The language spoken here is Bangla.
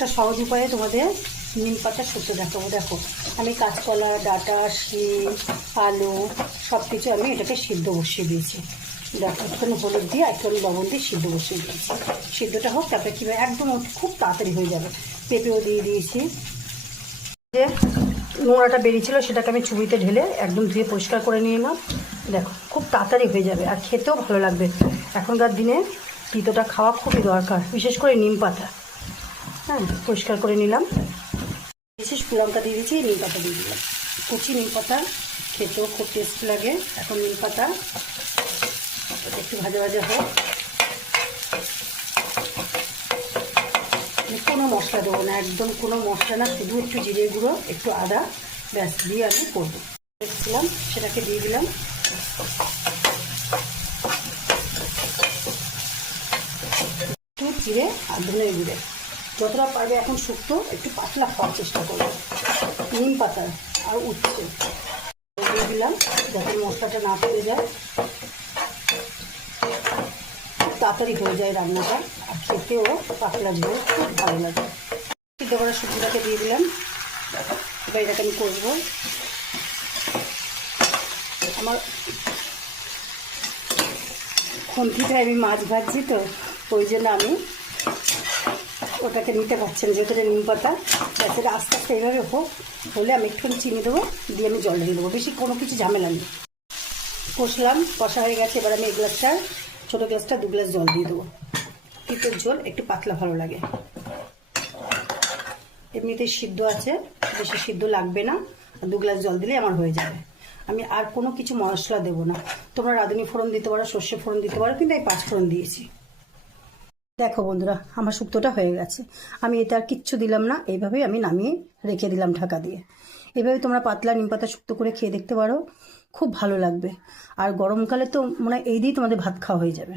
একটা সহজ উপায়ে তোমাদের নিম পাতা শুক্তো দেখাবো। দেখো, আমি কাঁচকলা, ডাঁটা, শিম, আলু সব কিছু আমি এটাকে সিদ্ধ বসিয়ে দিয়েছি। দেখো, একটুখানি হলুদ দিয়ে একটুখানি লবণ দিয়ে সিদ্ধ বসিয়ে দিয়েছি। সিদ্ধটা হোক, তারপরে কী একদম খুব তাড়াতাড়ি হয়ে যাবে। পেঁপেও দিয়ে দিয়েছি। যে নোংরাটা বেরিয়েছিল সেটাকে আমি চুবিতে ঢেলে একদম ধুয়ে পরিষ্কার করে নিয়ে এলাম। দেখো, খুব তাড়াতাড়ি হয়ে যাবে আর খেতেও ভালো লাগবে। এখনকার দিনে তিতোটা খাওয়া খুবই দরকার, বিশেষ করে নিম পাতা। হ্যাঁ, পরিষ্কার করে নিলাম। বিশেষ লঙ্কা দিয়ে দিয়েছি, নিম পাতা দিয়ে দিলাম। কুচি নিম পাতা খেতেও খুব টেস্ট লাগে। এখন নিম পাতা একটু ভাজা ভাজা হোক। কোনো মশলা দেবো না, একদম কোনো মশলা না, শুধু একটু জিরে গুঁড়ো, একটু আদা, ব্যাস দিয়ে আমি করবো। দেখছিলাম সেটাকে দিয়ে দিলাম। একটু জিরে আর ধনের গুঁড়ে, যতটা পারবে এখন শুক্তো একটু পাতলা খাওয়ার চেষ্টা করবো। নিম পাতা আর উচ্ছে দিয়ে দিলাম যাতে মশলাটা না পড়ে যায়। খুব তাড়াতাড়ি হয়ে যায় রান্নাটা, আর খেতেও পাতলা ঝোল খুব ভালো লাগে। সিদ্ধ করা সবজিটাকে দিয়ে দিলাম। এবার এটাকে আমি কষবো। আমার খুন্তিতে আমি মাছ ভাজছি তো, ওই জন্য আমি ওটাকে নিতে পারছি না, যেহেতু নিম পাতা। সেটা আস্তে আস্তে এইভাবে হোক, হলে আমি একটুখানি চিনি দেবো, দিয়ে আমি জল দিয়ে দেবো। বেশি কোনো কিছু ঝামেলা নেই। কষলাম, কষা হয়ে গেছে। এবার আমি এই গ্লাসটা, ছোটো গ্লাসটা 2 গ্লাস জল দিয়ে দেবো। তিতের ঝোল একটু পাতলা ভালো লাগে। এমনিতেই সিদ্ধ আছে, বেশি সিদ্ধ লাগবে না। 2 গ্লাস জল দিলে আমার হয়ে যাবে। আমি আর কোনো কিছু মশলা দেবো না। তোমরা রাঁধুনি ফোড়ন দিতে পারো, সর্ষে ফোড়ন দিতে পারো, কিন্তু আমি 5 ফোড়ন দিয়েছি। দেখো বন্ধুরা, আমার শুক্তোটা হয়ে গেছে। আমি এতে আর কিচ্ছু দিলাম না, এইভাবেই আমি নামিয়ে রেখে দিলাম ঢাকা দিয়ে। এইভাবে তোমরা পাতলা নিম পাতা শুক্তো করে খেয়ে দেখতে পারো, খুব ভালো লাগবে। আর গরমকালে তো মনে হয় এই দিয়েই তোমাদের ভাত খাওয়া হয়ে যাবে।